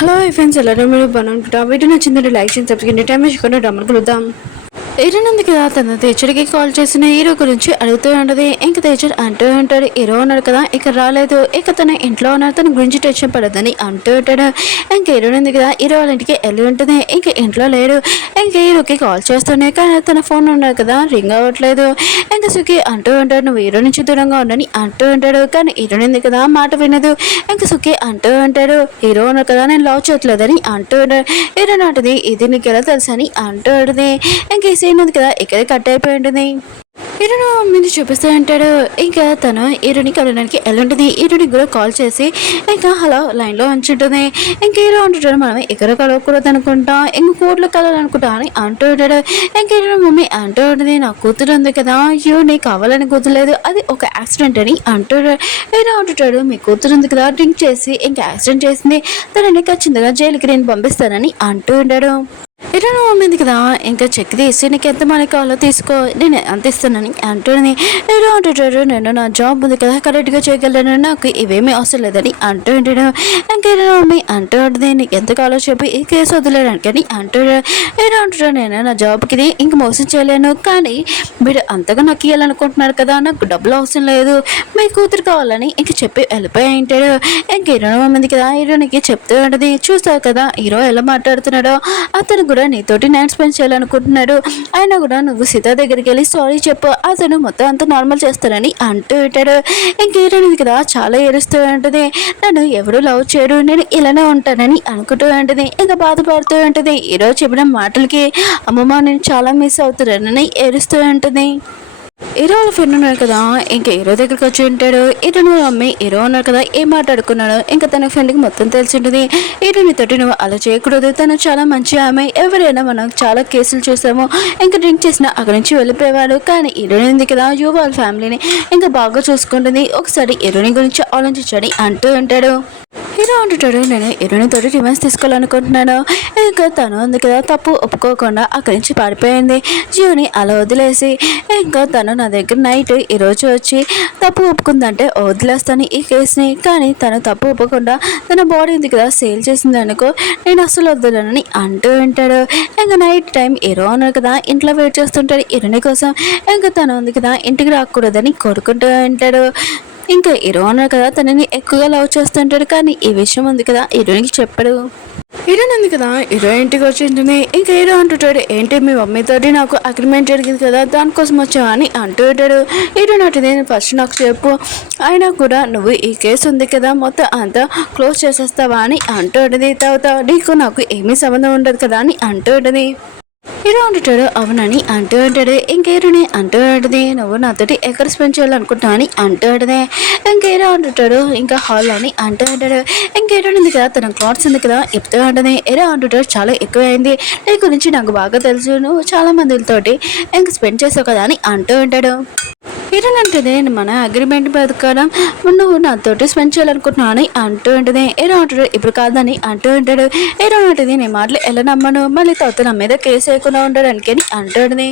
Hello friends, ఎలా మీరు బాగుంటాం. వీడియో నచ్చిందంటే లైక్ చేసి సబ్స్క్రైబ్ టైం వేసుకుని డ్రామాలు కలుద్దాం. ఏరనంది కదా తన టీచర్కి కాల్ చేసిన హీరో గురించి అడుగుతూ ఉంటది. ఇంక టీచర్ అంటూ ఉంటాడు, హీరో ఉన్నాడు కదా ఇక రాలేదు, ఇక తన ఇంట్లో ఉన్నారు, తన గురించి టెన్షన్ పడదని అంటూ ఉంటాడు. ఇంక హీరోనుంది కదా హీరో వాళ్ళ ఇంటికి వెళ్ళి ఉంటుంది. ఇంక ఇంట్లో లేడు. ఇంక హీరోకి కాల్ చేస్తూనే కానీ తన ఫోన్ ఉన్నాడు కదా రింగ్ అవ్వట్లేదు. ఇంక సుఖి అంటూ ఉంటాడు, నువ్వు హీరో నుంచి దూరంగా ఉండని అంటూ ఉంటాడు. కానీ హీరోనుంది కదా మాట వినదు. ఇంక సుఖి అంటూ ఉంటాడు, హీరో ఉన్నాడు కదా నేను లవ్ చేయట్లేదని అంటూ ఉంటాడు. హీరో నాటిది ఇది నీకు ఎలా తెలుసు అని అంటూ ఉంటుంది. ఇంక సీన్ ఉంది కదా ఇక్కడే కట్ అయిపోయి ఉంటుంది. హీరోను మీద చూపిస్తూ ఉంటాడు. ఇంకా తను హీరోని కలవడానికి ఎలాంటిది హీరోనికి కూడా కాల్ చేసి ఇంకా హలో లైన్లో ఉంచుంటుంది. ఇంక హీరో అంటుంటాడు, మనం ఇక్కడ కలవకూడదు అనుకుంటా, ఇంక కోర్టులో కలవాలనుకుంటా అని అంటూ ఉంటాడు. ఇంక హీరో మమ్మీ అంటూ ఉంటుంది, నా కూతురు ఉంది కదా అయ్యో నీకు కావాలని కుదరలేదు, అది ఒక యాక్సిడెంట్ అని అంటాడు. హీరో అంటుంటాడు, మీ కూతురు ఉంది కదా డ్రింక్ చేసి ఇంకా యాక్సిడెంట్ చేసింది, తనని ఖచ్చితంగా జైలుకి నేను పంపిస్తానని అంటూ ఉంటాడు. ఇరవై మమ్మీ కదా ఇంకా చెక్ తీసి నీకు ఎంత మనీ కావాలో తీసుకో, నేను అంత ఇస్తానని అంటుంది. నేను అంటుంటాడు, నేను నా జాబ్ ఉంది కదా కరెక్ట్గా చేయగలను, నాకు ఇవేమీ అవసరం లేదని అంటూ ఉంటాడు. ఇంకా మమ్మీ అంటూ ఉంటుంది, నీకు ఎంత కావాలో చెప్పి ఈ కేసు వదిలేడానికి అని అంటాడు. నేను అంటుంటాడు, నేను నా జాబ్కి ఇంక మోసం చేయలేను, కానీ మీరు అంతగా నాకు ఇవ్వాలనుకుంటున్నారు కదా, నాకు డబ్బులు అవసరం లేదు, మీ కూతురు కావాలని ఇంక చెప్పి వెళ్ళిపోయి ఉంటాడు. ఇంక హీరో మమ్మీ కదా హీరోనికి చెప్తూ ఉంటుంది, చూస్తావు కదా హీరో ఎలా మాట్లాడుతున్నాడో, అతను కూడా నీతోటి నైట్ స్పెండ్ చేయాలనుకుంటున్నాడు, అయినా కూడా నువ్వు సీత దగ్గరికి వెళ్ళి సారీ చెప్పు, అతను మొత్తం అంతా నార్మల్ చేస్తానని అంటూ ఉంటాడు. ఇంకేరనిది కదా చాలా ఏడుస్తూ ఉంటుంది, నన్ను ఎవరు లవ్ చేయరు, నేను ఇలానే ఉంటానని అనుకుంటూ ఉంటుంది. ఇంకా బాధపడుతూ ఉంటుంది. ఈరోజు చెప్పిన మాటలకి అమ్మమ్మ నేను చాలా మిస్ అవుతున్నానని ఏడుస్తూ ఉంటుంది. హీరో వాళ్ళ ఫ్రెండ్ ఉన్నారు కదా ఇంకా హీరో దగ్గరికి వచ్చి ఉంటాడు. హీరో నువ్వు అమ్మి హీరో ఉన్నారు కదా ఏం మాట్లాడుకున్నాడు, ఇంకా తన ఫ్రెండ్కి మొత్తం తెలిసి ఉంటుంది. హీరో నీతోటి నువ్వు అలా చేయకూడదు, తను చాలా మంచి ఆమె, ఎవరైనా మనం చాలా కేసులు చూసాము, ఇంకా డ్రింక్ చేసిన అక్కడి నుంచి వెళ్ళిపోయేవాడు, కానీ హీరోని ఉంది కదా యూ వాళ్ళ ఫ్యామిలీని ఇంకా బాగా చూసుకుంటుంది, ఒకసారి హీరోని గురించి ఆలోచించండి అంటూ ఉంటాడు. హీరో అంటుంటాడు, నేను హీరోనితో రివెంజ్ తీసుకోవాలనుకుంటున్నాను, ఇంకా తను ఉంది కదా తప్పు ఒప్పుకోకుండా అక్కడి నుంచి పారిపోయింది, జియోని అలా వదిలేసి ఇంకా తను నా దగ్గర నైట్ ఈరోజు వచ్చి తప్పు ఒప్పుకుందంటే వదిలేస్తాను ఈ కేసుని, కానీ తను తప్పు ఒప్పుకుండా తన బాడీ ఉంది కదా సేల్ చేసింది అనుకో, నేను అసలు వద్దులేనని అంటూ ఉంటాడు. ఇంకా నైట్ టైం హీరో అన్నారు కదా ఇంట్లో వెయిట్ చేస్తుంటాడు హీరోని కోసం, ఇంకా తను ఉంది కదా ఇంటికి రాకూడదని కోరుకుంటూ ఉంటాడు. ఇంకా హీరో అన్నారు కదా తనని ఎక్కువగా లవ్ చేస్తుంటాడు, కానీ ఈ విషయం ఉంది కదా హీరోనికి చెప్పడు. హీరోయిన్ ఉంది కదా హీరో ఇంటికి వచ్చింటుంది. ఇంకా హీరో అంటుంటాడు, ఏంటి మీ మమ్మీతోటి నాకు అగ్రిమెంట్ జరిగింది కదా దానికోసం వచ్చావా అని అంటూ ఉంటాడు. హీరో నాటిది ఫస్ట్ నాకు చెప్పు, అయినా కూడా నువ్వు ఈ కేసు ఉంది కదా మొత్తం అంతా క్లోజ్ చేసేస్తావా అని అంటూ ఉంటుంది. తర్వాత నీకు నాకు ఏమీ సంబంధం ఉండదు కదా అని అంటూ ఉంటుంది. హీరో అంటుంటాడు, అవునని అంటూ ఉంటాడు. ఇంకేరుని అంటూ ఉంటుంది, నువ్వు నాతోటి ఎక్కడ స్పెండ్ చేయాలనుకుంటున్నావు అని అంటూ ఉంటుంది. ఇంకేరో అంటుంటాడు, ఇంకా హాల్ అని అంటూ ఉంటాడు. ఇంకేరో ఉంది కదా తన క్లాత్స్ ఉంది కదా చెప్తూ ఉంటుంది. ఏరో అంటుంటాడు, చాలా ఎక్కువైంది, నీ గురించి నాకు బాగా తెలుసు, నువ్వు చాలా మందితోటి ఇంకా స్పెండ్ చేసావు కదా అని అంటూ ఉంటాడు. హీరోయిన్ అంటుంది, మన అగ్రిమెంట్ ప్రకారం నువ్వు నాతోటి స్పెండ్ చేయాలనుకుంటున్నావు అని అంటూ ఉంటుంది. హీరో అంటాడు, ఇప్పుడు కాదని అంటూ ఉంటాడు. హీరో అంటుంది, నీ మాటలు ఎలా నమ్మను, మళ్ళీ తర్వాత నా మీద కేసు వేయకుండా ఉండడానికి అని అంటుంది.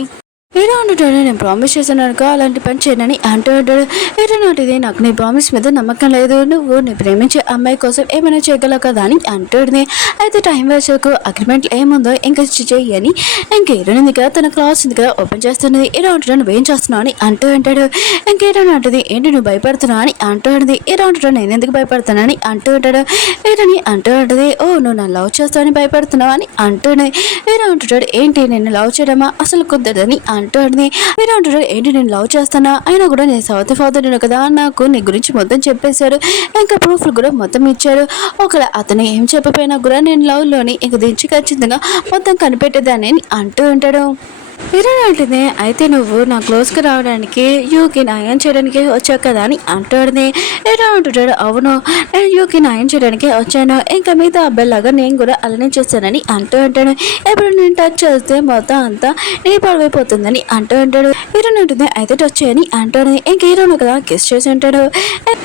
హీరో అంటుంటాడు, నేను ప్రామిస్ చేశాను అనుకో అలాంటి పని చేయనని అంటూ ఉంటాడు. హీరో నాటిది నాకు నీ ప్రామిస్ మీద నమ్మకం లేదు, నువ్వు నీ ప్రేమించే అమ్మాయి కోసం ఏమైనా చేయగలవు కదా అని అంటుంది. అయితే టైం వేసాకు అగ్రిమెంట్ ఏముందో ఇంకా చెయ్యి అని ఇంక హీరోని కదా తన క్లాస్ ఉంది కదా ఓపెన్ చేస్తున్నది. హీరో అంటాడు, నువ్వేం చేస్తున్నావు అని అంటూ ఉంటాడు. ఇంక హీరో అంటుంది, ఏంటి నువ్వు భయపడుతున్నావు అని అంటూ ఉంటుంది. హీరో అంటాడు, నేను ఎందుకు భయపడుతున్నాను అని అంటూ ఉంటాడు. హీరోని అంటూ ఉంటుంది, ఓ నువ్వు నన్ను లవ్ చేస్తావని భయపడుతున్నావు అని అంటుంది. హీరో అంటుంటాడు, ఏంటి నేను లవ్ చేయడమా అసలు కుదరదని అంటుంది. మీరు అంటారు, ఏంటి నేను లవ్ చేస్తానా, అయినా కూడా నేను సౌత్ ఫాదర్ కదా, నాకు నీ గురించి మొత్తం చెప్పేశారు, ఇంకా ప్రూఫ్లు కూడా మొత్తం ఇచ్చారు, ఒకవేళ అతను ఏం చెప్పపోయినా కూడా నేను లవ్లోని ఇంక దించి ఖచ్చితంగా మొత్తం కనిపెట్టేదాన్ని అంటూ ఉంటాడు. హీరో అంటుంది, అయితే నువ్వు నా క్లోజ్కి రావడానికి యూకి న్యాయం చేయడానికి వచ్చావు కదా అని అంటుంది. హీరో అంటుంటాడు, అవును నేను యూకి న్యాయం చేయడానికి వచ్చాను, ఇంకా మిగతా అబ్బాయిలాగా నేను కూడా అలానే చేస్తానని అంటూ ఉంటాను, ఎప్పుడు నేను టచ్ చేస్తే మొత్తం అంతా నీ పడిపోతుందని అంటూ ఉంటాడు. హీరో ఉంటుంది, అయితే టచ్ చేయని అంటుంది. ఇంక హీరోను కదా కిస్ చేసి ఉంటాడు.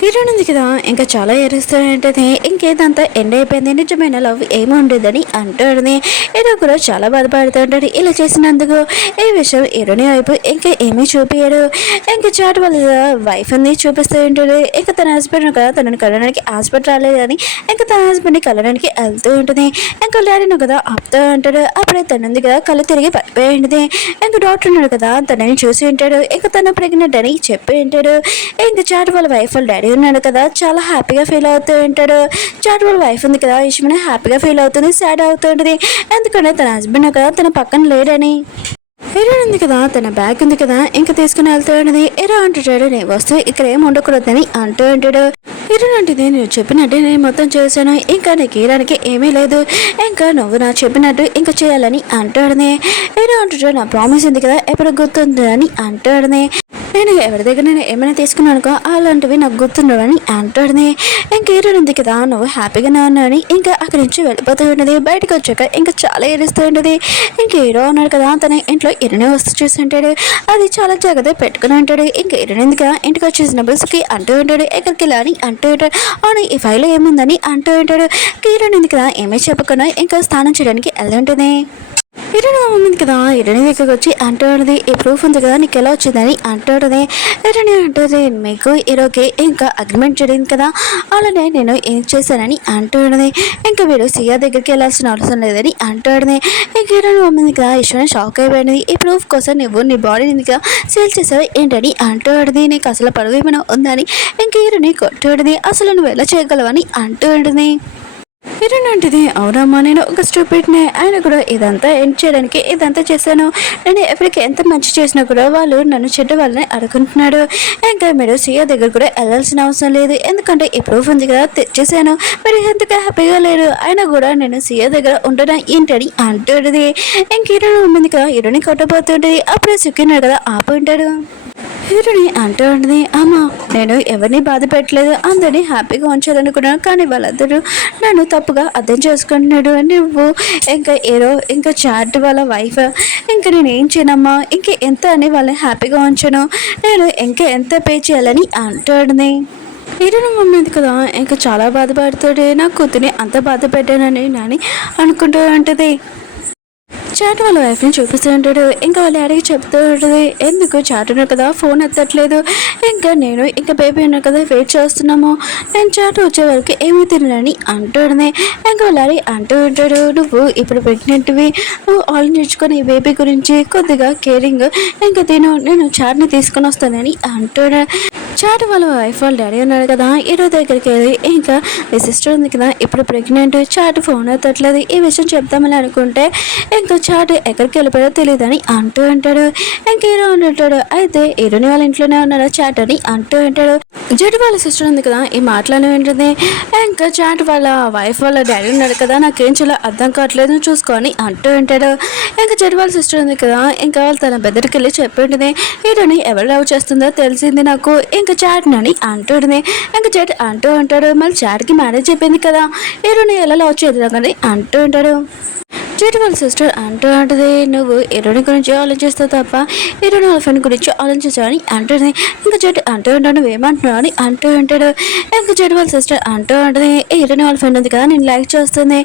హీరోయిన్ ఉంది కదా ఇంకా చాలా ఏరుస్తూ ఉంటుంది, ఇంకేదంతా ఎండ్ అయిపోయింది, నిజమైన లవ్ ఏమీ ఉండేదని అంటుంది. హీరో కూడా చాలా బాధపడుతూ ఉంటాడు ఇలా చేసినందుకు. ఈ విషయం హీరోని వైపు ఇంకా ఏమీ చూపించాడు. ఇంకా చాట్ వాళ్ళ వైఫ్ ని చూపిస్తూ ఉంటాడు. ఇంకా తన హస్బెండ్ కదా తనని కలవడానికి హాస్పిటల్ రాలేదని ఇంకా తన హస్బెండ్ని కలవడానికి వెళ్తూ ఉంటుంది. ఇంకా డాడీని కదా ఆపుతూ ఉంటాడు. అప్పుడే తనుంది కదా కళ్ళు తిరిగి పడిపోయి ఉంటుంది. ఇంకా డాక్టర్ ఉన్నాడు కదా తనని చూసి ఉంటాడు. ఇంకా తన ప్రెగ్నెంట్ అని చెప్పి ఉంటాడు. ఇంకా చాట్ వాళ్ళ వైఫ్ వాళ్ళ డాడీ ఉన్నాడు కదా చాలా హ్యాపీగా ఫీల్ అవుతూ ఉంటాడు. చాట్ వాళ్ళ వైఫ్ ఉంది కదా ఇష్టమని హ్యాపీగా ఫీల్ అవుతుంది, సాడ్ అవుతూ ఉంటుంది. ఎందుకంటే తన హస్బెండ్ కదా తన పక్కన లేడని. హీరో ఉంది కదా తన బ్యాగ్ ఉంది కదా ఇంకా తీసుకుని వెళ్తూ ఉంటుంది. హీరో అంటాడు నీ వస్తువు ఇక్కడ ఏం ఉండకూడదని అంటూ ఉంటాడు. హీరో అంటుంది నేను చెప్పినట్టు నేను మొత్తం చేశాను, ఇంకా నీకు హీరానికి ఏమీ లేదు, ఇంకా నువ్వు నా చెప్పినట్టు ఇంకా చేయాలని అంటాడునే. హీరో అంటాడు నా ప్రామిస్ ఉంది కదా ఎప్పుడు గుర్తుందని అంటాడునే. నేను ఎవరి దగ్గర నేను ఏమైనా తీసుకున్నానుకో అలాంటివి నాకు గుర్తుండవని అంటాడునే. ఇంకా హీరో ఉంది కదా నువ్వు హ్యాపీగానే ఉన్నావని ఇంకా అక్కడి నుంచి వెళ్ళిపోతూ ఉంటుంది. బయటకు వచ్చాక ఇంకా చాలా ఏడుస్తూ ఉంటుంది. ఇంకా హీరో ఉన్నాడు కదా తన ఇంట్లో ఇరనే వస్తూ చూస్తుంటాడు. అది చాలా జాగ్రత్త పెట్టుకుని ఉంటాడు. ఇంకా ఇరనింది కదా ఇంటికి వచ్చేసిన బస్సుకి అంటూ ఉంటాడు ఎక్కడికి వెళ్ళా అని అంటూ ఉంటాడు. అవును ఈ ఫైల్లో ఏముందని అంటూ ఉంటాడు. హీరోనింది కదా ఏమీ చెప్పకుండా ఇంకా స్నానం చేయడానికి వెళ్ళి ఉంటుంది. హీరోని ఉంది కదా హీరోని దగ్గరికి వచ్చి అంటాడుది ఈ ప్రూఫ్ ఉంది కదా నీకు ఎలా వచ్చిందని అంటాడుది. హీరోని అంటుంది మీకు హీరోకి ఇంకా అగ్రిమెంట్ జరిగింది కదా అలానే నేను ఏం చేశానని అంటాడుది. ఇంకా వీడు సీఆర్ దగ్గరికి వెళ్ళాల్సిన అవసరం లేదని అంటాడుది. ఇంక హీరోని ఉంది కదా ఈశ్వరని షాక్ అయిపోయినది. ఈ ప్రూఫ్ కోసం నువ్వు నీ బాడీని కదా సేల్ చేసావు ఏంటని అంటాడుది. నీకు అసలు పరువు ఏమైనా ఉందని ఇంక హీరోని కొట్టాడుది. అసలు నువ్వు ఎలా చేయగలవని అంటాడుది. హీరోయిన్ అంటది అవునమ్మా నేను ఒక స్టూపిడ్నే, ఆయన కూడా ఇదంతా ఎండ్ చేయడానికి ఇదంతా చేశాను, నేను ఎవరికి ఎంత మంచి చేసినా కూడా వాళ్ళు నన్ను చెడ్డ వాళ్ళని అడుగుంటున్నాడు. ఇంకా మీరు సీఏ దగ్గర కూడా వెళ్ళాల్సిన అవసరం లేదు ఎందుకంటే ఈ ప్రూఫ్ ఉంది కదా తెచ్చేసాను, మరి ఎందుకు హ్యాపీగా లేరు, అయినా కూడా నేను సీఏ దగ్గర ఉండడం ఏంటని అంటుంది. ఇంక హీరోయిన్ ఉంది కదా హీరోని కొట్టబోతుంటుంది. అప్పుడే సుఖినాడు కదా ఆపు ఉంటాడు. హీరోని అంటూ ఉంటుంది అమ్మ నేను ఎవరిని బాధ పెట్టలేదు, అందరినీ హ్యాపీగా ఉంచాలనుకున్నాను, కానీ వాళ్ళందరూ నన్ను తప్పుగా అర్థం చేసుకుంటున్నాడు. నువ్వు ఇంకా హీరో ఇంకా చాట్ వాళ్ళ వైఫ్ ఇంకా నేను ఏం చేయనమ్మా, ఇంకా ఎంత అని వాళ్ళని హ్యాపీగా ఉంచాను, నేను ఇంకా ఎంత పే చేయాలని అంటుంది. హీరోని మమ్మీ కదా ఇంకా చాలా బాధపడుతుంది, నా కూతుర్ని అంత బాధ పెట్టానని నాని అనుకుంటూ ఉంటుంది. చాట్ వాళ్ళ వైఫ్ని చూపిస్తూ ఉంటాడు. ఇంకా వాళ్ళ డాడీకి చెప్తూ ఉంటుంది ఎందుకు చాట్ ఉన్నారు కదా ఫోన్ ఎత్తట్లేదు, ఇంకా నేను ఇంకా బేబీ ఉన్నారు కదా వెయిట్ చేస్తున్నాము, నేను చాట్ వచ్చే వరకు ఏమీ తినని అంటుంది. ఇంకా వాళ్ళ డాడీ అంటూ ఉంటాడు నువ్వు ఇప్పుడు ప్రెగ్నెంట్వి, నువ్వు ఆలోచించుకొని ఈ బేబీ గురించి కొద్దిగా కేరింగ్ ఇంకా నేను చాట్ని తీసుకొని వస్తానని అంటాడు. చాట్ వాళ్ళ వైఫ్ వాళ్ళ డాడీ ఉన్నాడు కదా హీరో దగ్గరికి వెళ్ళి ఇంకా మీ సిస్టర్ ఉంది కదా ఇప్పుడు ప్రెగ్నెంట్, చాట్ ఫోన్ ఎత్తట్లేదు, ఈ విషయం చెప్తామని అనుకుంటే ఇంకా చాట్ ఎక్కడికి వెళ్ళిపోయాడో తెలియదని అంటూ ఉంటాడు. ఇంకా హీరో ఉంటాడు అయితే హీరోని వాళ్ళ ఇంట్లోనే ఉన్నాడు చాట్ అని అంటూ ఉంటాడు. జడ్ వాళ్ళ సిస్టర్ ఉంది కదా ఈ మాటలను వింటుంది. ఇంకా చాట్ వాళ్ళ వైఫ్ వాళ్ళ డాడీ ఉన్నాడు కదా నాకేం చాలా అర్థం కావట్లేదు చూసుకొని అంటూ ఉంటాడు. ఇంకా జడ్ వాళ్ళ సిస్టర్ ఉంది కదా ఇంకా వాళ్ళు తన బెదరికి వెళ్ళి చెప్పి ఉంటుంది హీరోని ఎవరు లవ్ చేస్తుందో తెలిసింది నాకు, ఇంకా చాట్ నని అంటుంది. ఇంకా చాట్ అంటూ ఉంటాడు మళ్ళీ చాట్కి మ్యారేజ్ చెప్పింది కదా హీరోని ఎలా లవ్ చేద్దామని అంటూ ఉంటాడు. జడ్ వాళ్ళ సిస్టర్ అంటూ అంటుంది నువ్వు హీరోని గురించి ఆలోచిస్తావు తప్ప హీరోని వాళ్ళ ఫ్రెండ్ గురించి ఆలోచించావని అంటుంది. ఇంకా జడ్ అంటూ ఉంటాడు నువ్వేమంటున్నావు అని అంటూ ఉంటాడు. ఇంకా జడ్ వాళ్ళ సిస్టర్ అంటూ ఉంటుంది హీరోని వాళ్ళ ఫ్రెండ్ ఉంది కదా నేను లైక్ చేస్తుంది,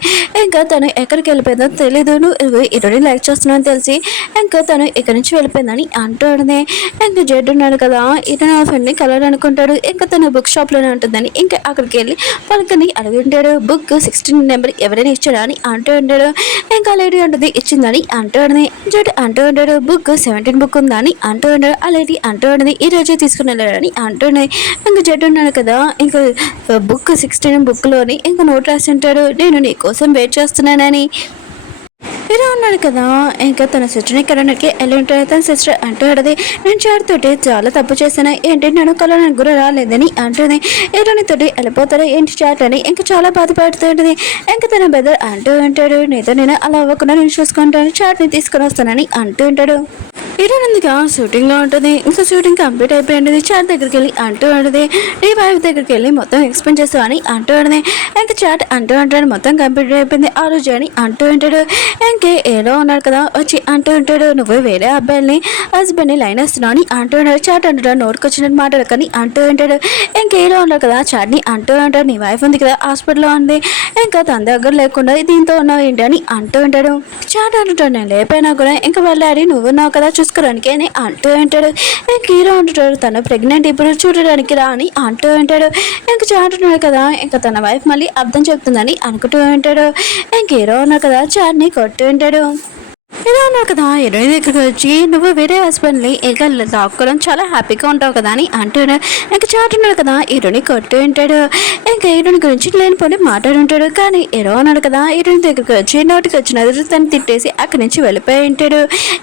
ఇంకా తను ఎక్కడికి వెళ్ళిపోయిందో తెలీదు, నువ్వు హీరోని లైక్ చేస్తున్నావు అని తెలిసి ఇంకా తను ఇక్కడి నుంచి వెళ్ళిపోయిందని అంటూ ఉంటుంది. ఇంకా జడ్ ఉన్నాడు కదా హీరోని వాళ్ళ ఫ్రెండ్ని కలవాలనుకుంటాడు, ఇంకా తను బుక్ షాప్లోనే ఉంటుందని ఇంకా అక్కడికి వెళ్ళి వాళ్ళకని అడిగి ఉంటాడు బుక్ 16 నెంబర్ ఎవరైనా ఇచ్చాడా అని అంటూ ఉంటాడు. ఇంకా లేడీ అంటుంది ఇచ్చిందని అంటూ ఉంటుంది. జడ్ అంటూ ఉంటాడు బుక్ 17 బుక్ ఉందని అంటూ ఉంటాడు. ఆ లేడీ అంటూ ఉంటుంది ఈ రోజే తీసుకుని వెళ్ళాడని అంటుంది. ఇంకా జడ్ ఉన్నాడు కదా ఇంకా బుక్ 16 బుక్లోని ఇంకా నోట్ రాసి ఉంటాడు నేను నీ కోసం వెయిట్ చేస్తున్నానని. హీరో ఉన్నాడు కదా ఇంకా తన సిస్టర్ని కలవడానికి వెళ్ళి ఉంటాడు. తన సిస్టర్ అంటూ అడది నేను చాటుతోటి చాలా తప్పు చేశాను ఏంటి నేను కలవడానికి కూడా రాలేదని అంటుంది. హీరోని తోటి వెళ్ళిపోతాడు ఏంటి చాట్ అని ఇంకా చాలా బాధపడుతుంటుంది. ఇంకా తన బెదర్ అంటూ ఉంటాడు నీతో నేను అలా అవ్వకుండా నేను చూసుకుంటాను చాట్ని తీసుకొని వస్తానని అంటూ ఉంటాడు. ఇరునందుగా షూటింగ్ లో ఉంటుంది. ఇంకా షూటింగ్ కంప్లీట్ అయిపోయింది. చాట్ దగ్గరికి వెళ్ళి అంటూ ఉంటుంది, నీ వైఫ్ దగ్గరికి వెళ్ళి మొత్తం ఎక్స్ప్లెయిన్ చేస్తావు అని అంటూ ఉంటుంది. ఇంకా చాట్ అంటూ ఉంటాడు, మొత్తం కంప్లీట్ అయిపోయింది ఆ రోజు అని అంటూ ఉంటాడు. ఇంకే ఏదో ఉన్నాడు కదా వచ్చి అంటూ ఉంటాడు, నువ్వు వేరే అబ్బాయిని హస్బెండ్ని లైన్ వేస్తున్నావు అని అంటూ ఉంటాడు. చాట్ అంటాడు, నోటుకొచ్చినట్టు మాటలు కానీ అంటూ ఉంటాడు. ఇంకేదో ఉన్నాడు కదా చాట్ని అంటూ ఉంటాడు, నీ వైఫ్ ఉంది కదా హాస్పిటల్లో ఉంది, ఇంకా తన దగ్గర లేకుండా దీంతో ఉన్నావు ఏంటి అని అంటూ ఉంటాడు. చాట్ అంటుంటాడు, నేను లేకపోయినా కూడా ఇంకా వెళ్ళాడి నువ్వు ఉన్నావు కదా చూసుకోవడానికి అని అంటూ ఉంటాడు. ఇంక హీరో అంటుంటాడు, తను ప్రెగ్నెంట్ ఇప్పుడు చూడడానికి రా అని అంటూ ఉంటాడు. ఇంక చాట్ ఉన్నాడు కదా ఇంకా తన వైఫ్ మళ్ళీ అర్థం చెప్తుందని అనుకుంటూ ఉంటాడు. ఇంక హీరో ఉన్నాడు కదా చాట్ని కొట్టు ఉంటాడు. ఇలా ఉన్నావు కదా హీరోయిన్ దగ్గరికి వచ్చి, నువ్వు వేరే హస్బెండ్ని ఇంకా దాక్కోవడం చాలా హ్యాపీగా ఉంటావు కదా అని అంటాడు. ఇంకా చాట్ ఉన్నాడు కదా హీరోని కొట్టు ఉంటాడు. ఇంకా హీరోని గురించి లేనిపోయి మాట్లాడుంటాడు. కానీ హీరో ఉన్నాడు కదా హీరోయిన్ దగ్గరికి వచ్చి నోటికి వచ్చిన తను తిట్టేసి అక్కడి నుంచి వెళ్ళిపోయి ఉంటాడు.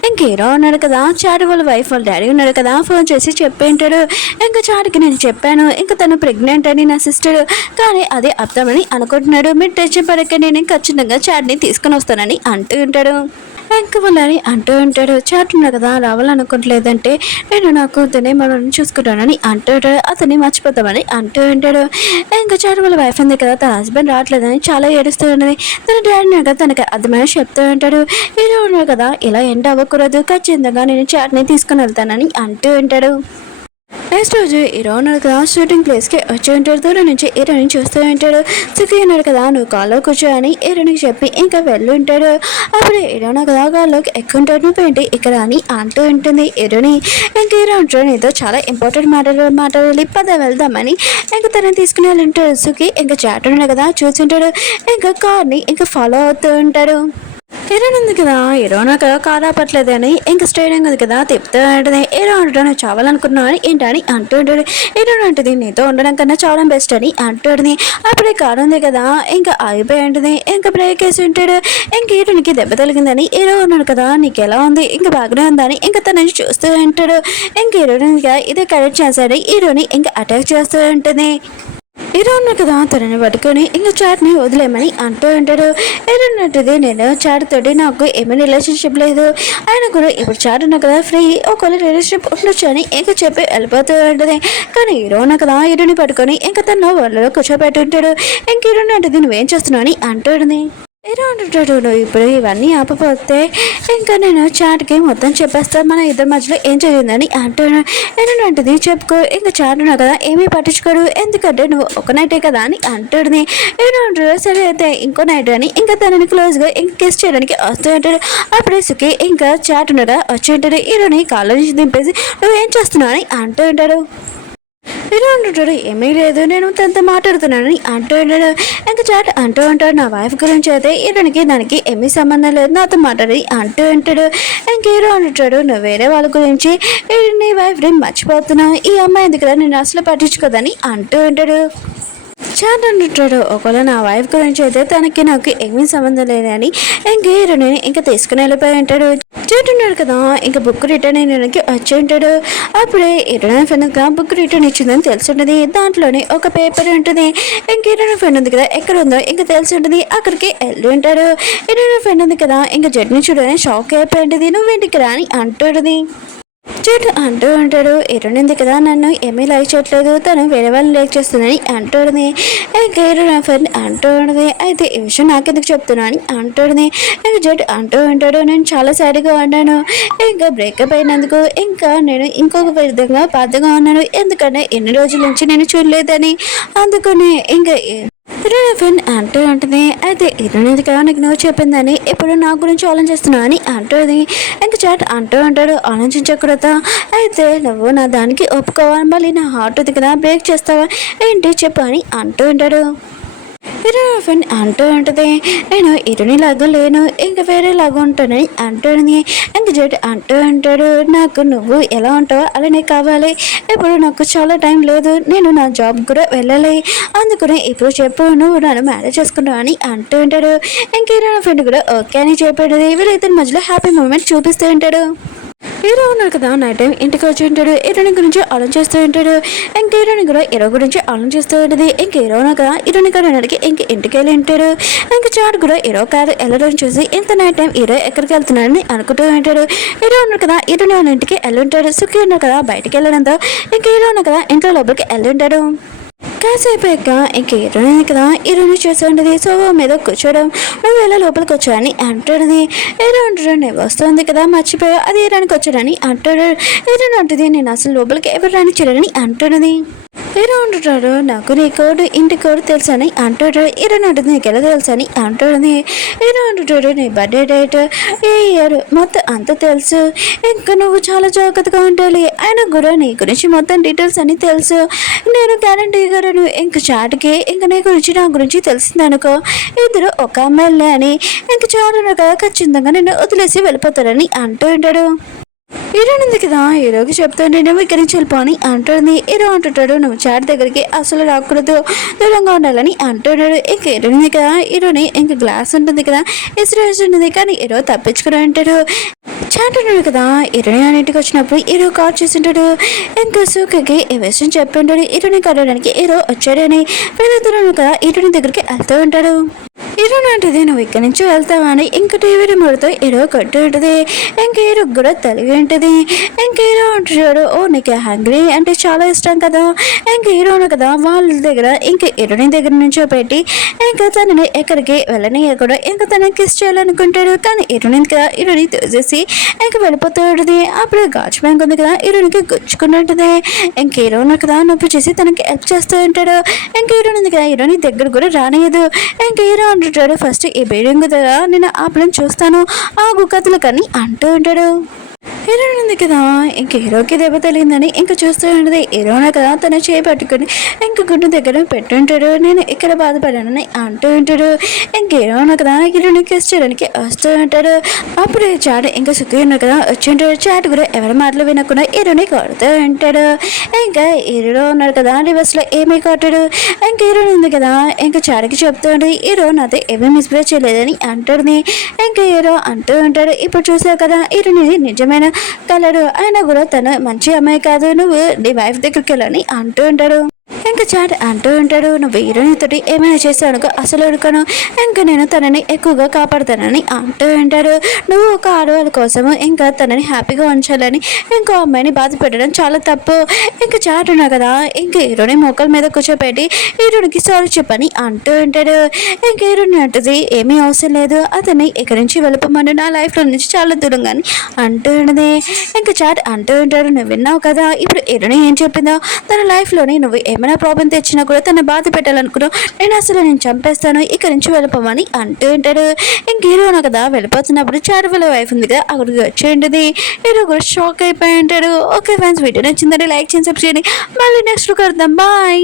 ఇంక హీరో ఉన్నాడు కదా చాట్ వాళ్ళ వైఫ్ వాళ్ళ డాడీ ఉన్నాడు కదా ఫోన్ చేసి చెప్పి ఉంటాడు. ఇంకా చాట్కి నేను చెప్పాను ఇంకా తను ప్రెగ్నెంట్ అని నా సిస్టర్, కానీ అదే అర్థమని అనుకుంటున్నాడు. మీరు టెన్షన్ పడకండి, నేను ఖచ్చితంగా చాట్ని తీసుకుని వస్తానని అంటూ ఉంటాడు. ఇంకా వాళ్ళని అంటూ ఉంటాడు, చాట్ ఉన్నా కదా రావాలనుకోవట్లేదంటే నేను నా కూతుర్ని మనల్ని చూసుకుంటానని అంటూ ఉంటాడు. అతన్ని మర్చిపోతామని అంటూ ఉంటాడు. ఇంకా చాట్ వాళ్ళ వైఫ్ ఉంది కదా తన హస్బెండ్ రావట్లేదని చాలా ఏడుస్తూ ఉన్నది. తన డాడీ కదా తనకి అర్థమైన చెప్తూ ఉంటాడు. హీరో ఉన్నాడు కదా ఇలా ఎండ అవ్వకూడదు, ఖచ్చితంగా నేను చాట్ని తీసుకుని వెళ్తానని అంటూ ఉంటాడు. నెక్స్ట్ రోజు హీరో ఉన్నాడు కదా షూటింగ్ ప్లేస్కి వచ్చి ఉంటాడు. దూరం నుంచి హీరోని చూస్తూ ఉంటాడు. సుఖీ ఉన్నాడు కదా నువ్వు కాల్లో కూర్చో అని హీరోనికి చెప్పి ఇంకా వెళ్ళి ఉంటాడు. అప్పుడు హీరోనా కదా కాల్లోకి ఎక్కుంటాడు, నువ్వేంటి ఇక్కడ అని అంటూ ఉంటుంది హీరోని. ఇంకా హీరో ఉంటాడు, నీతో చాలా ఇంపార్టెంట్ మాట్లాడాలి పద వెళ్దామని ఇంకా తనని తీసుకుని వెళ్ళి ఉంటాడు. సుఖీ ఇంకా చాట్ ఉన్నాడు కదా చూస్తుంటాడు. ఇంకా కార్ని ఇంకా ఫాలో అవుతూ ఉంటాడు. హీరోయిన్ ఉంది కదా హీరోనా కదా కార్ ఆపట్లేదు అని ఇంకా స్టేడియం ఉంది కదా తిప్పుతూ ఉంటుంది. హీరో అంటాడు నువ్వు చావాలనుకున్నావు అని ఏంటని అంటూ ఉంటాడు. హీరోయిన్ అంటుంది నీతో ఉండడం కన్నా చాలా బెస్ట్ అని అంటుంది. అప్పుడే కారు ఉంది కదా ఇంకా ఆగిపోయి ఉంటుంది. ఇంకా బ్రేక్ వేసి ఉంటాడు. ఇంక హీరోనికి దెబ్బ తగిలిందని హీరో ఉన్నాడు కదా నీకు ఎలా ఉంది ఇంకా బాగానే ఉందని ఇంకా తనని చూస్తూ ఉంటాడు. ఇంక హీరోయిన్ ఇదే కరెక్ట్ చేశాడు హీరోని ఇంకా అటాక్ చేస్తూ ఉంటుంది. హీరో ఉన్నాడు కదా తనని పట్టుకొని ఇంకా చాట్ని వదిలేమని అంటూ ఉంటాడు. హీరో ఉన్నట్టుది నేను చాట్ తోటి నాకు ఏమీ రిలేషన్షిప్ లేదు, ఆయన కూడా ఇప్పుడు చాట్ ఉన్నా కదా ఫ్రీ ఒకవేళ రిలేషన్షిప్ ఉండొచ్చు అని ఇంకా చెప్పి వెళ్ళిపోతూ ఉంటుంది. కానీ హీరో ఉన్నా కదా హీరోని పట్టుకొని ఇంకా తను వాళ్ళలో కూర్చోబెట్టి ఉంటాడు. ఇంక హీరో ఉన్నట్టుది నువ్వేం చేస్తున్నావు అని అంటుంది. హీరో అంటుంటాడు నువ్వు ఇప్పుడు ఇవన్నీ ఆపపోతే ఇంకా నేను చాట్కి మొత్తం చెప్పేస్తాను మన ఇద్దరి మధ్యలో ఏం జరిగిందని అంటున్నాను. ఏంటంటుంది చెప్పుకో ఇంకా చాట్ ఉన్నా కదా ఏమీ పట్టించుకోడు ఎందుకంటే నువ్వు ఒక నైటే కదా అని అంటుంది. హీరో అంటాడు సరే అయితే ఇంకో నైట్ అని ఇంకా తనని క్లోజ్గా ఇంకా కిస్ చేయడానికి వస్తూ ఉంటాడు. అప్పుడే సుఖి ఇంకా చాట్ ఉన్నాడా వచ్చి ఉంటాడు. హీరోని కాళ్ళ నుంచి దింపేసి నువ్వేం చేస్తున్నావు అని అంటూ ఉంటాడు. హీరో అంటుంటాడు ఏమీ లేదు నేను తనతో మాట్లాడుతున్నానని అంటూ ఉంటాడు. ఇంకా చాట్ అంటూ ఉంటాడు నా వైఫ్ గురించి అయితే హీరోనికి దానికి ఏమీ సంబంధం లేదు నాతో మాట్లాడి అంటూ ఉంటాడు. ఇంక హీరో అంటుంటాడు నువ్వు వేరే వాళ్ళ గురించి నీ వైఫ్ని మర్చిపోతున్నావు, ఈ అమ్మాయి ఎందుకు నేను అసలు పట్టించుకోదని అంటూ ఉంటాడు. చాట్ అంటుంటాడు ఒకవేళ నా వైఫ్ గురించి అయితే తనకి నాకు ఏమీ సంబంధం లేదని ఇంక హీరోని ఇంకా తీసుకుని వెళ్ళిపోయి ఉంటాడు. చాట్ ఉన్నాడు కదా ఇంకా బుక్ రిటర్న్ అయినానికి వచ్చి ఉంటాడు. అప్పుడే హీరోయిన్ ఫ్రెండ్ బుక్ రిటర్న్ ఇచ్చిందని తెలిసి ఉంటుంది. దాంట్లోనే ఒక పేపర్ ఉంటుంది. ఇంక హీరోయిన్ ఫ్రెండ్ ఉంది కదా ఎక్కడ ఉందో ఇంకా తెలిసి ఉంటుంది. అక్కడికి వెళ్ళి ఉంటాడు. హీరోయిన్ ఫ్రెండ్ ఉంది కదా ఇంకా జడ్ని చూడని షాక్ అయిపోయి ఉంటుంది. నువ్వేంటికి రా అని అంటుంది. చెట్టు అంటూ ఉంటాడు హీరోయిన్ కదా నన్ను ఏమీ లైక్ చేయట్లేదు తను వేరే వాళ్ళని లైక్ చేస్తుందని అంటుంది. ఇంకా హీరో నా ఫ్రెండ్ అంటూ ఉంటుంది అయితే ఈ విషయం నాకెందుకు చెప్తున్నా అని అంటుంది. ఇంకా జట్టు అంటూ ఉంటాడు నేను చాలా సాడ్గా ఉన్నాను ఇంకా బ్రేకప్ అయినందుకు ఇంకా నేను ఇంకొక విధంగా బాధగా ఉన్నాను ఎందుకంటే ఎన్ని రోజుల నుంచి నేను చూడలేదని అందుకని ఇంకా ఫ్రెండ్ అంటూ ఉంటుంది. అయితే ఇరునిది కదా నీకు నువ్వు చెప్పిందని ఇప్పుడు నా గురించి ఆలోచిస్తున్నావు అని అంటుంది. ఇంకా చాట్ అంటూ ఉంటాడు ఆలోచించకూడదా అయితే నువ్వు నా దానికి ఒప్పుకోవాలి మళ్ళీ నా హార్ట్ ఉంది కదా బ్రేక్ చేస్తావా ఏంటి చెప్పు అని అంటూ ఉంటాడు. హీరోయిన్ ఫ్రెండ్ అంటూ ఉంటుంది నేను హీరోని లాగా లేను ఇంకా వేరే లాగా ఉంటానని అంటుంది. ఇంక జడ్ అంటూ ఉంటాడు నాకు నువ్వు ఎలా ఉంటావో అలానే కావాలి ఇప్పుడు నాకు చాలా టైం లేదు నేను నా జాబ్ కూడా వెళ్ళాలి అందుకని ఇప్పుడు చెప్పు నువ్వు నన్ను మ్యారేజ్ చేసుకున్నావు అని అంటూ ఉంటాడు. ఇంక హీరోయిన్ ఫ్రెండ్ కూడా ఓకే అని చెప్పాడు. వీళ్ళైతే మధ్యలో హ్యాపీ మూమెంట్ చూపిస్తూ ఉంటాడు. హీరో ఉన్నారు కదా నైట్ టైం ఇంటికి వచ్చి ఉంటాడు. హీరోని గురించి ఆలోచిస్తూ ఉంటాడు. ఇంక హీరోని కూడా హీరో గురించి ఆలోచిస్తూ ఉంటుంది. ఇంక హీరో ఉన్నారు కదా హీరోని కొనడానికి ఇంక ఇంటికి వెళ్ళి ఉంటాడు. ఇంక చాట్ కూడా హీరో కారు వెళ్ళడం చూసి ఇంత నైట్ టైం హీరో ఎక్కడికి వెళ్తున్నాడని అనుకుంటూ ఉంటాడు. హీరో ఉన్నారు కదా హీరోని వాళ్ళ ఇంటికి వెళ్ళి ఉంటాడు. సుఖి ఉన్నారు కదా బయటికి వెళ్ళడంతో ఇంక హీరో ఉన్నారు కదా ఇంట్లో లోపలికి వెళ్ళి ఉంటాడు. కాసేపు ఎక్క ఇంక హీరోయిన్ కదా హీరోని చూసి ఉంటుంది. సోఫా మీద కూర్చోవడం నువ్వు ఎలా లోపలికి వచ్చావని అంటాడుది. హీరో అంటాడు నేను వస్తుంది కదా మర్చిపోయా అది హీరోనికి వచ్చాడని అంటాడు. హీరోని అంటుంది నేను అసలు లోపలికి ఎవరు రాని చూడని అంటున్నది. హీరో అంటుంటాడు నాకు నీ కోడ్ ఇంటి కోడ్ తెలుసని అంటాడు. హీరోని అంటుంది నీకు ఎలా తెలుసని అంటాడుది. హీరో అంటుంటాడు నీ బర్త్డే డేట్ ఏ ఇయర్ మొత్తం అంత తెలుసు. ఇంకా నువ్వు చాలా జాగ్రత్తగా ఉండాలి. ఆయన కూడా నీ గురించి మొత్తం డీటెయిల్స్ అని తెలుసు. నేను గ్యారంటీ గారు ఇంక చాటుకి ఇంక నీ గురించి నా గురించి తెలిసిందనుకో ఇద్దరు ఒక అమ్మాయిలే అని ఇంక చాటు కదా ఖచ్చితంగా నేను వదిలేసి వెళ్ళిపోతాడని అంటూ ఉంటాడు. హీరో ఉంది కదా హీరోకి చెప్తాను నువ్వు ఇక్కడి నుంచి వెళ్ళిపోని అంటుంది. హీరో అంటుంటాడు నువ్వు చాట్ దగ్గరికి అసలు రాకూడదు దూరంగా ఉండాలని అంటున్నాడు. ఇంక హీరోని కదా హీరోని ఇంక గ్లాస్ ఉంటుంది కదా ఇసురేసి ఉంటుంది కానీ హీరో తప్పించుకుని ఉంటాడు. చాట్ ఉన్నాడు కదా హీరోని అన్నింటికి వచ్చినప్పుడు హీరో కాల్ చేసింటాడు. ఇంకా సూకకి ఈ విషయం చెప్పింటాడు. హీరోని కలవడానికి హీరో వచ్చాడని వీళ్ళిద్దరూ కదా హీరోని దగ్గరికి వెళ్తూ ఉంటాడు. హీరో అంటది నువ్వు ఇక్కడి నుంచి వెళ్తావా అని ఇంక టీవీ రిమోట్తో హీరో కొట్టు ఉంటుంది. ఇంక హీరో కూడా తెలివి ఉంటుంది. ఇంక హీరో అంటాడు ఓ నీకు హంగ్రీ అంటే చాలా ఇష్టం కదా. ఇంక హీరోను కదా వాళ్ళ దగ్గర ఇంక హీరోని దగ్గర నుంచో పెట్టి ఇంకా తనని ఎక్కడికి వెళ్ళని కూడా ఇంకా తనని కిస్ చేయాలనుకుంటాడు. కానీ హీరోని కదా హీరోని తోసేసి ఇంక వెళ్ళిపోతూ ఉంటుంది. అప్పుడు గాజు బ్యాంక్ ఉంది కదా హీరోనికి గుచ్చుకుని ఉంటుంది. ఇంక హీరోను కదా నొప్పి చేసి తనకి హెల్ప్ చేస్తూ ఉంటాడు. ఇంక హీరోని ఉంది కదా హీరోని దగ్గర కూడా రానియదు. ఇంక హీరో అంటుంటాడు ఫస్ట్ ఈ బిల్డింగ్ దగ్గర నేను ఆ ప్లేన్ చూస్తాను ఆ గుక్కతులు కానీ అంటూ ఉంటాడు. హీరోయిన్ ఉంది కదా ఇంక హీరోకి దెబ్బ తెలియదని ఇంక చూస్తూ ఉంటుంది. హీరోనే కదా తన చేయి పట్టుకుని ఇంక గుడ్డు దగ్గర పెట్టుంటాడు. నేను ఇక్కడ బాధపడానని అంటూ ఉంటాడు. ఇంక హీరోనే కదా హీరోని కిస్ చేయడానికి వస్తూ ఉంటాడు. అప్పుడు చాట్ ఇంకా సుఖి ఉన్నా కదా వచ్చి ఉంటాడు. చాట్ కూడా ఎవరి మాటలు వినకుండా హీరోని కొడుతూ ఉంటాడు. ఇంకా హీరో ఉన్నాడు కదా రివర్స్లో ఏమీ కొట్టాడు. ఇంక హీరోయిన్ ఉంది కదా ఇంకా చాట్కి చెప్తూ ఉంటుంది హీరో నాతో ఏమీ మిస్బిహేవ్ చేయలేదని అంటాడు. ఇంకా హీరో అంటూ ఉంటాడు ఇప్పుడు చూసావు కదా హీరోని నిజమైన కలరు అయినా కూడా తను మంచి అమ్మాయి కాదు నువ్వు నీ వైఫ్ దగ్గరికి వెళ్ళని అంటూ ఉంటాడు. ఇంకా చాట్ అంటూ ఉంటాడు నువ్వు హీరోయిన్ తోటి ఏమైనా చేస్తానుకో అసలు అడుగును ఇంకా నేను తనని ఎక్కువగా కాపాడుతానని అంటూ ఉంటాడు. నువ్వు ఒక ఆడవాళ్ళ కోసము ఇంకా తనని హ్యాపీగా ఉంచాలని ఇంకో అమ్మాయిని బాధ పెట్టడం చాలా తప్పు. ఇంకా చాట్ ఉన్నా కదా ఇంకా హీరోని మోకాల మీద కూర్చోబెట్టి హీరోనికి సారీ చెప్పని అంటూ ఉంటాడు. ఇంకా హీరోని అంటది ఏమీ అవసరం లేదు అతన్ని ఇక్కడి నుంచి వెళ్ళిపోమని నా లైఫ్లో నుంచి చాలా దూరంగా అంటూ ఉన్నది. ఇంకా చాట్ అంటూ ఉంటాడు నువ్వు విన్నావు కదా ఇప్పుడు హీరోని ఏం చెప్పిందో తన లైఫ్లోని నువ్వు ఏమైనా ప్రాబ్లం తెచ్చినా కూడా తన బాధ పెట్టాలనుకున్నావు నేను చంపేస్తాను ఇక్కడి నుంచి వెళ్ళిపోమని అంటూ ఉంటాడు. ఇంక హీరోను కదా వెళ్ళిపోతున్నప్పుడు చాట్ వాళ్ళ వైఫ్ ఉంది కదా అక్కడికి వచ్చి ఉంటుంది. హీరో కూడా షాక్ అయిపోయి ఉంటాడు. ఓకే ఫ్రెండ్స్ వీడియో నచ్చిందంటే లైక్ చేసి సబ్స్క్రైబ్ చేయండి. మళ్ళీ నెక్స్ట్ కలుద్దాం బాయ్.